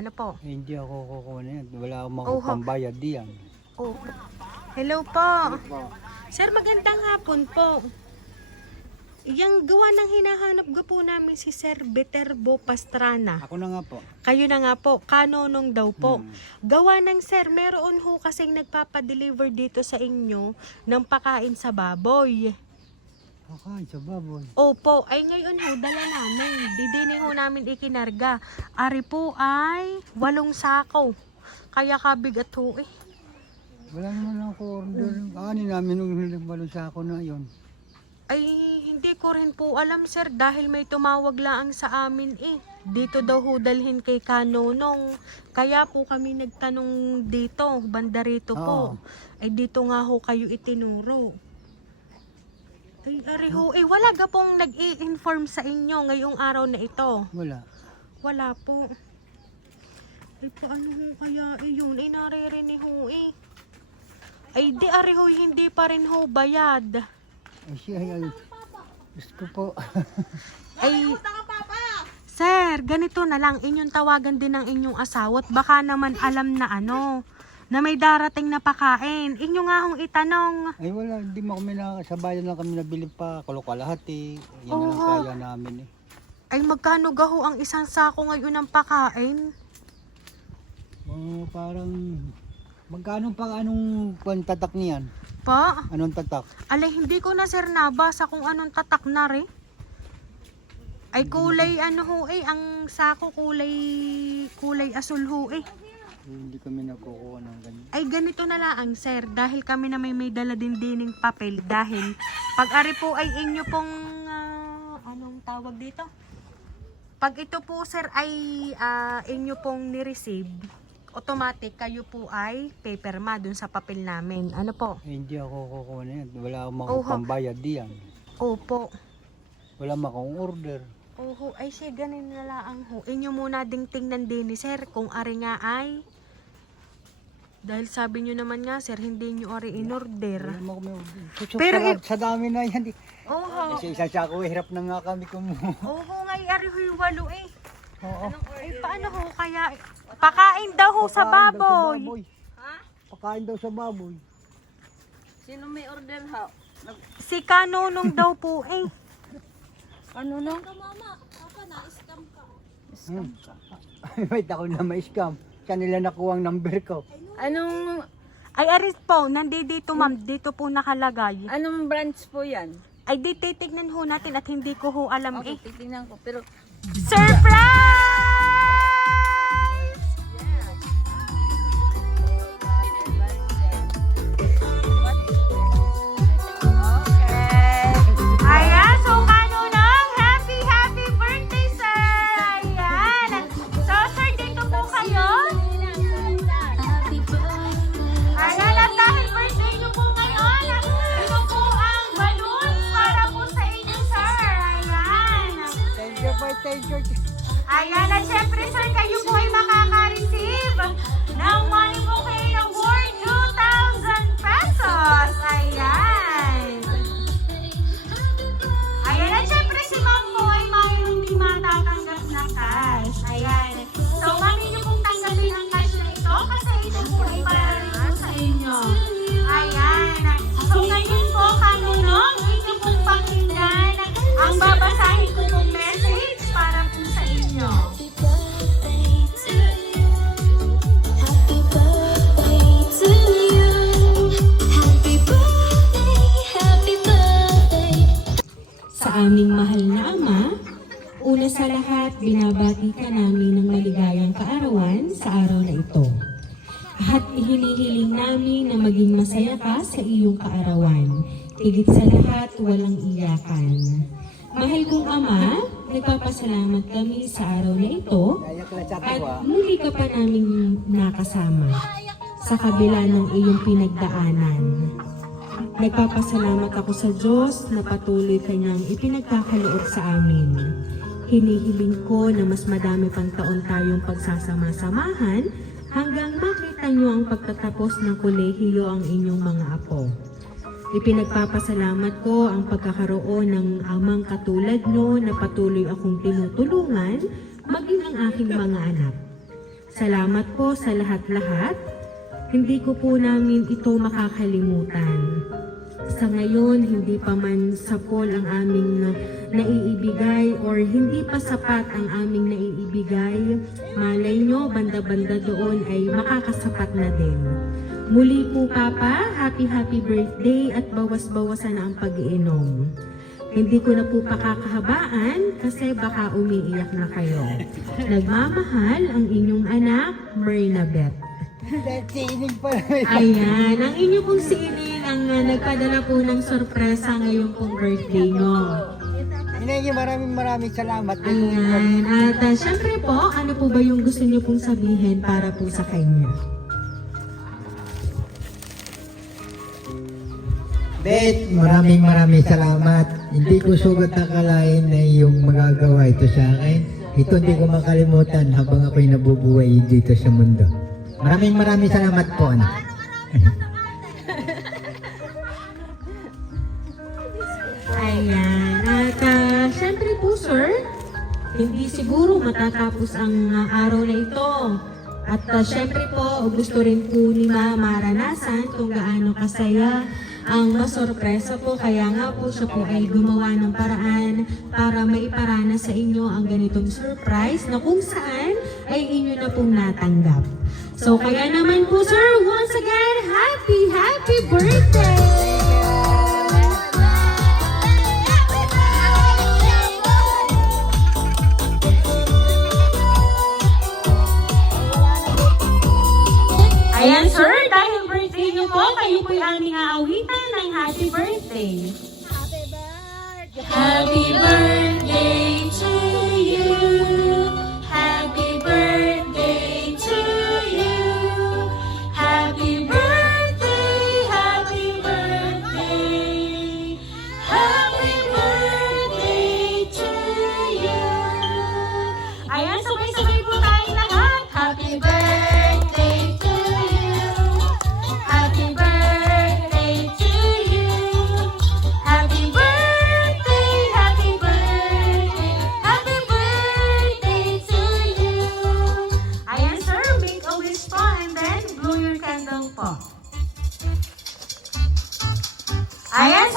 Ano po? Hindi ako kukuha na yan. Wala akong Oh, makapambayad diyan. Oh. Hello po. Sir, magandang hapon po. Yang gawa ng hinahanap ko po namin si Sir Viterbo Pastrana. Ako na nga po. Kayo na nga po, kanonong daw po. Hmm. Gawa ng sir, meron ho kasing nagpapadeliver dito sa inyo ng pakain sa baboy. Kakain sa baboy. Opo, ay ngayon ho, dala namin. Didini ho namin ikinarga. Ari po ay 8 sako. Kaya kabigat ho eh. Wala naman ako order. Kanin namin nung balong sako na yon. Ay, hindi ko rin po alam sir dahil may tumawag lang sa amin eh. Dito daw ho dalhin kay Kanonong. Kaya po kami nagtanong dito, banda rito po. Ay dito nga ho kayo itinuro. Ay, ari ho, eh wala ga pong nag-i-inform sa inyo ngayong araw na ito. Wala. Wala po. Ay, paano ho kaya yun? Ay, naririnig ho eh. Ay, di ari ho, hindi pa rin ho bayad. Ay siya, ay. Gusto po. Ay, sir, ganito na lang. Inyong tawagan din ng inyong asawa at baka naman alam na ano, na may darating na pakain. Inyo nga hong itanong. Ay wala, hindi mo kami nakasabayan lang kami nabili pa. Kalahati. Yan na lang Oo. kaya namin eh. Ay, magkano gaho ang isang sako ngayon ng pakain? Parang, magkano pa anong tatak niyan? Pa? Anong tatak? Alay, hindi ko na sir nabasa kung anong tatak na rin. Ay, kulay ano ho eh, ang sako kulay asul ho eh. Hindi kami nakukuha ng ganyan. Ay, ganito na lang sir, dahil kami na may dala din dining papel, dahil pag ari po ay inyo pong, anong tawag dito? Pag ito po sir ay inyo pong ni-receive, automatic kayo po ay paperma dun sa papel namin. Ano po? Hindi ako kukuha na yan. Wala akong makapambayad diyan. Opo. Wala akong order. Oho, ay siya ganin na lang ho. Inyo muna ding tingnan din ni sir kung ari nga ay. Dahil sabi nyo naman nga sir, hindi nyo ari in-order. Wala mo kami order. Pero sa dami na yan. Oho. Isa sako, hirap na nga kami kumuha. Oho, ngay ari ho yung 8 eh. Oo. Ay, paano ho kaya? Pakain daw ho sa baboy. Ha? Pakain daw sa baboy. Sino may order ha? Si Kanonong daw po eh. Ano no? Wait ako na ma-scam. Saan nila nakuha ang number ko? Anong Ay, aris po, nandito ma'am, dito po nakalagay. anong branch po yan? Ay, di titignan ho natin at hindi ko ho alam Okay, eh. titingnan ko. Pero Surprise! okay. Ayan, so Kanonong, happy birthday sir! Ayan. So sir, dito po kayo. Ayan, at dahil birthday nyo po ngayon, ito po ang balloons para po sa inyo sir. Ayan. Thank you for thank you. Ayan, at syempre sir, kayo po ay makaka-receive ng Money Bouquet Award 2,000 pesos. Ayan. Ayan, at syempre si ma'am po ay mayroong di matatanggap na cash. Ayan. So, ma'am, inyo pong tanggalin ang cash na ito kasi ito po ay para rin po sa inyo. Ayan. So, ngayon po, Kanonong, inyo pong pakinggan ang babasahin ko pong message para po sa inyo. Sa aming mahal na Ama, una sa lahat, binabati ka namin ng maligayang kaarawan sa araw na ito. At hinihiling namin na maging masaya ka sa iyong kaarawan. Higit sa lahat, walang iyakan. Mahal kong Ama, nagpapasalamat kami sa araw na ito at muli ka pa namin nakasama sa kabila ng iyong pinagdaanan. Nagpapasalamat ako sa Diyos na patuloy kanyang ipinagkakaloob sa amin. Hinihiling ko na mas madami pang taon tayong pagsasama-samahan hanggang makita niyo ang pagtatapos ng kolehiyo ang inyong mga apo. Ipinagpapasalamat ko ang pagkakaroon ng amang katulad no na patuloy akong tinutulungan, maging ang aking mga anak. Salamat po sa lahat-lahat. Hindi ko po namin ito makakalimutan. Sa ngayon, hindi pa man sapol ang aming naiibigay or hindi pa sapat ang aming naiibigay, malay nyo, banda-banda doon ay makakasapat na din. Muli po Papa, happy birthday at bawas-bawasan na ang pag-iinom. Hindi ko na po pakakahabaan kasi baka umiiyak na kayo. Nagmamahal ang inyong anak, Bernabet. Dahil sining pa namin. Ayan, ang inyo pong sining ang nagpadala po ng sorpresa ngayon pong birthday nyo. Inay, maraming salamat. Ayan, at syempre po, ano po ba yung gusto nyo pong sabihin para po sa kanya? Bet, maraming salamat. Hindi ko sugat akalain na yung magagawa ito sa akin. Ito hindi ko makalimutan habang ako'y nabubuhay dito sa mundo. Maraming salamat po, anak. Ayan, at syempre po sir, hindi siguro matatapos ang araw na ito. At syempre po, gusto rin po ni maranasan kung gaano kasaya ang masorpresa po. Kaya nga po siya po ay gumawa ng paraan para maiparana sa inyo ang ganitong surprise na kung saan ay inyo na pong natanggap. So kaya naman po sir, once again, happy birthday! Ayan sir, dahil birthday niyo po, kayo po'y aming aawitan ng happy birthday. Happy birthday to you. Happy birthday to you. Happy birthday, happy birthday. Happy birthday to you. Ayan, sabay-sabay po tayong lahat. Happy birthday to you. Happy birthday to you. Happy birthday, happy birthday. Happy birthday to you. Ayan sir, make a wish po and then blow your candle po. Ayan